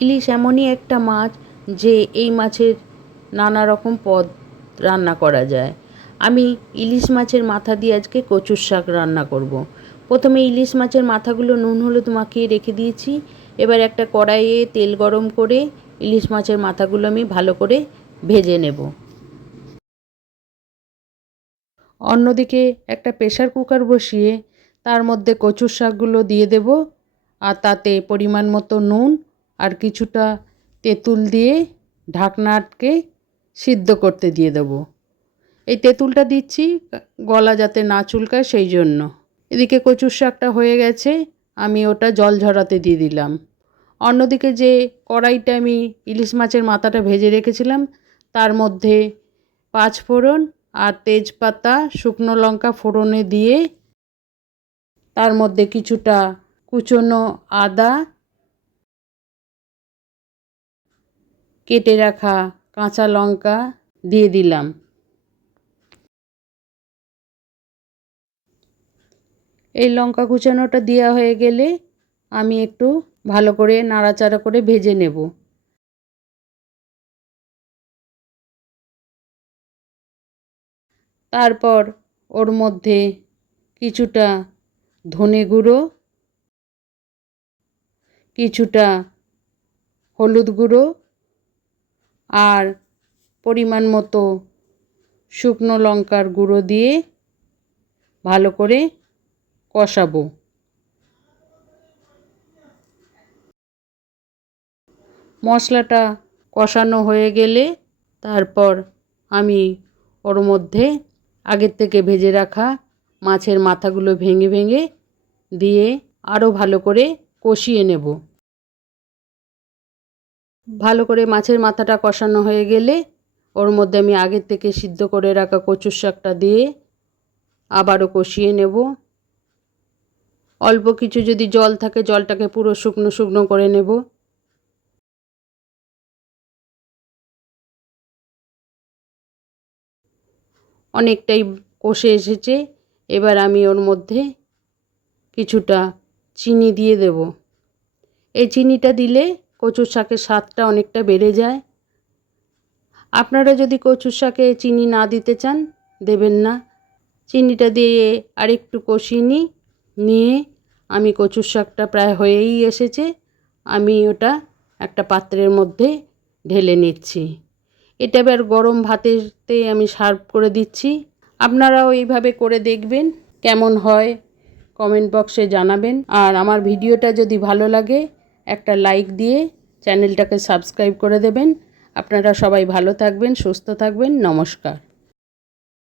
ইলিশ এমনই একটা মাছ যে এই মাছের নানা রকম পদ রান্না করা যায়। আমি ইলিশ মাছের মাথা দিয়ে আজকে কচুর শাক রান্না করব। প্রথমে ইলিশ মাছের মাথাগুলো নুন হলুদ মাখিয়ে রেখে দিয়েছি। এবার একটা কড়াইয়ে তেল গরম করে ইলিশ মাছের মাথাগুলো আমি ভালো করে ভেজে নেব। অন্যদিকে একটা প্রেসার কুকার বসিয়ে তার মধ্যে কচুর শাকগুলো দিয়ে দেব, আর তাতে পরিমাণ মতো নুন আর কিছুটা তেঁতুল দিয়ে ঢাকনা আটকে সিদ্ধ করতে দিয়ে দেব। এই তেঁতুলটা দিচ্ছি গলা যাতে না চুলকায় সেই জন্য। এদিকে কচুর শাকটা হয়ে গেছে, আমি ওটা জল ঝরাতে দিয়ে দিলাম। অন্যদিকে যে কড়াইটা আমি ইলিশ মাছের মাথাটা ভেজে রেখেছিলাম তার মধ্যে 5 ফোড়ন আর তেজপাতা শুকনো লঙ্কা ফোড়নে দিয়ে তার মধ্যে কিছুটা কুচনো আদা, কেটে রাখা কাঁচা লঙ্কা দিয়ে দিলাম। এই লঙ্কা কুচানোটা দেওয়া হয়ে গেলে আমি একটু ভালো করে নাড়াচাড়া করে ভেজে নেব। তারপর ওর মধ্যে কিছুটা ধনে গুঁড়ো, কিছুটা হলুদ গুঁড়ো আর পরিমাণ মতো শুকনো লঙ্কার গুঁড়ো দিয়ে ভালো করে কষাবো। মশলাটা কষানো হয়ে গেলে তারপর আমি ওর মধ্যে আগের থেকে ভেজে রাখা মাছের মাথাগুলো ভেঙে ভেঙে দিয়ে আরও ভালো করে কষিয়ে নেব। ভালো করে মাছের মাথাটা কষানো হয়ে গেলে ওর মধ্যে আমি আগের থেকে সিদ্ধ করে রাখা কচুর শাকটা দিয়ে আবারও কষিয়ে নেব। অল্প কিছু যদি জল থাকে জলটাকে পুরো শুকনো শুকনো করে নেব। অনেকটাই কষে এসেছে, এবার আমি ওর মধ্যে কিছুটা চিনি দিয়ে দেব। এই চিনিটা দিলে কচুর শাকের স্বাদটা অনেকটা বেড়ে যায়। আপনারা যদি কচুর শাকে চিনি না দিতে চান দেবেন না। চিনিটা দিয়ে আরেকটু কষিয়ে নিয়ে আমি কচুর শাকটা প্রায় হয়েই এসেছে, আমি ওটা একটা পাত্রের মধ্যে ঢেলে নিচ্ছি। এটা এবার গরম ভাতেতে আমি সার্ভ করে দিচ্ছি। আপনারাও এইভাবে করে দেখবেন, কেমন হয় কমেন্ট বক্সে জানাবেন। আর আমার ভিডিওটা যদি ভালো লাগে একটা লাইক দিয়ে চ্যানেলটাকে সাবস্ক্রাইব করে দেবেন। আপনারা সবাই ভালো থাকবেন, সুস্থ থাকবেন। নমস্কার।